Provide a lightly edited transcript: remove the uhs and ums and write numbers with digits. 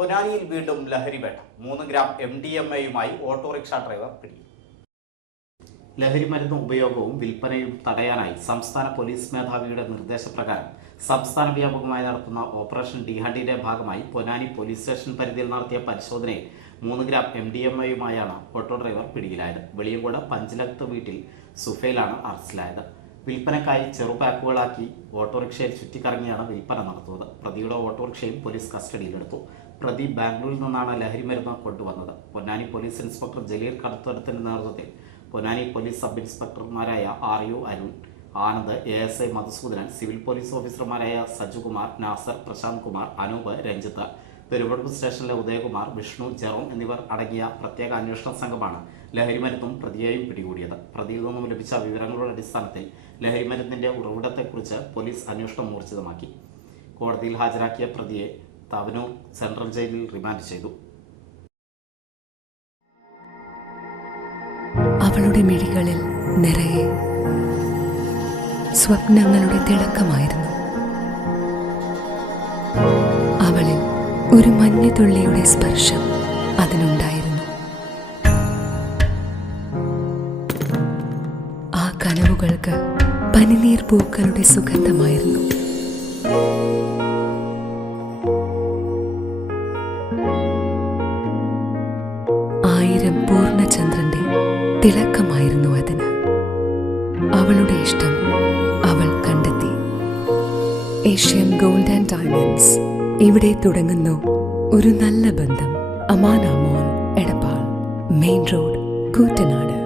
പൊന്നാനിയിൽ വീണ്ടും ലഹരിവേട്ട. 3 gram MDMA-യുമായി autorickshaw driver പിടിയിൽ. ലഹരിമരുന്ന് ഉപയോഗവും വിൽപ്പനയും തടയാനായി സംസ്ഥാന പോലീസ് മേധാവിയുടെ നിർദ്ദേശപ്രകാരം സംസ്ഥാന വ്യാപകമായി നടത്തുന്ന ഓപ്പറേഷൻ ഡി-ഹണ്ടിന്റെ ഭാഗമായി പൊന്നാനി പോലീസ് സ്റ്റേഷൻ പരിധിയിൽ നടത്തിയ പരിശോധനയിൽ 3 ഗ്രാം MDMA-യുമായാണ് ഓട്ടോ ഡ്രൈവർ പിടിയിലായത്. വെളിയങ്കോട് പഞ്ചിലകത്ത് വീട്ടിൽ സുഫൈലാണ് അറസ്റ്റിലായത്. വിൽപ്പനക്കായി ചെറുപാക്കുകളാക്കി ഓട്ടോറിക്ഷയിൽ ചുറ്റിക്കറങ്ങിയാണ് വിൽപ്പന നടത്തുന്നത്. പ്രതിയുടെ ഓട്ടോറിക്ഷയും പോലീസ് കസ്റ്റഡിയിലെടുത്തു. പ്രതി ബാംഗ്ലൂരിൽ നിന്നാണ് ലഹരിമരുന്ന് കൊണ്ടുവന്നത്. പൊന്നാനി പോലീസ് ഇൻസ്പെക്ടർ ജലീൽ കടുത്തടത്തിന്റെ നേതൃത്വത്തിൽ പൊന്നാനി പോലീസ് സബ് ഇൻസ്പെക്ടർമാരായ RU Arun, Anand, ASI Madhusoodanan, civil police ഓഫീസർമാരായ സജുകുമാർ, നാസർ, പ്രശാന്ത് കുമാർ, അനൂപ്, രഞ്ജിത്ത്, പെരുവടുപ്പ് സ്റ്റേഷനിലെ ഉദയകുമാർ, വിഷ്ണു, ജെറോം എന്നിവർ അടങ്ങിയ പ്രത്യേക അന്വേഷണ സംഘമാണ് ലഹരിമരുന്നും പ്രതിയെയും പിടികൂടിയത്. പ്രതിയിൽ നിന്നും ലഭിച്ച വിവരങ്ങളുടെ അടിസ്ഥാനത്തിൽ ലഹരിമരുന്നിന്റെ ഉറവിടത്തെക്കുറിച്ച് പോലീസ് അന്വേഷണം ഊർജിതമാക്കി. കോടതിയിൽ ഹാജരാക്കിയ പ്രതിയെ തവനൂർ സെൻട്രൽ ജയിലിൽ റിമാൻഡ് ചെയ്തു. അവളുടെ മിഴികളിൽ നിറയെ സ്വപ്നങ്ങളുടെ തിളക്കമായിരുന്നു. അവളിൽ ഒരു മഞ്ഞുതുള്ളിയുടെ സ്പർശം അതിനുണ്ടായിരുന്നു. ആ കനവുകൾക്ക് പനിനീർ പൂക്കളുടെ സുഗന്ധമായിരുന്നു. ആയിരം പൂർണ്ണചന്ദ്രന്റെ തിളക്കമായിരുന്നു അതിന്. അവളുടെ ഇഷ്ടം അവൾ കണ്ടെത്തി. ഏഷ്യൻ ഗോൾഡ് ആൻഡ് ഡയമണ്ട്സ്, ഇവിടെ തുടങ്ങുന്നു ഒരു നല്ല ബന്ധം. അമാന മോൾ, എടപ്പാൾ, മെയിൻ റോഡ്, കൂറ്റനാട്.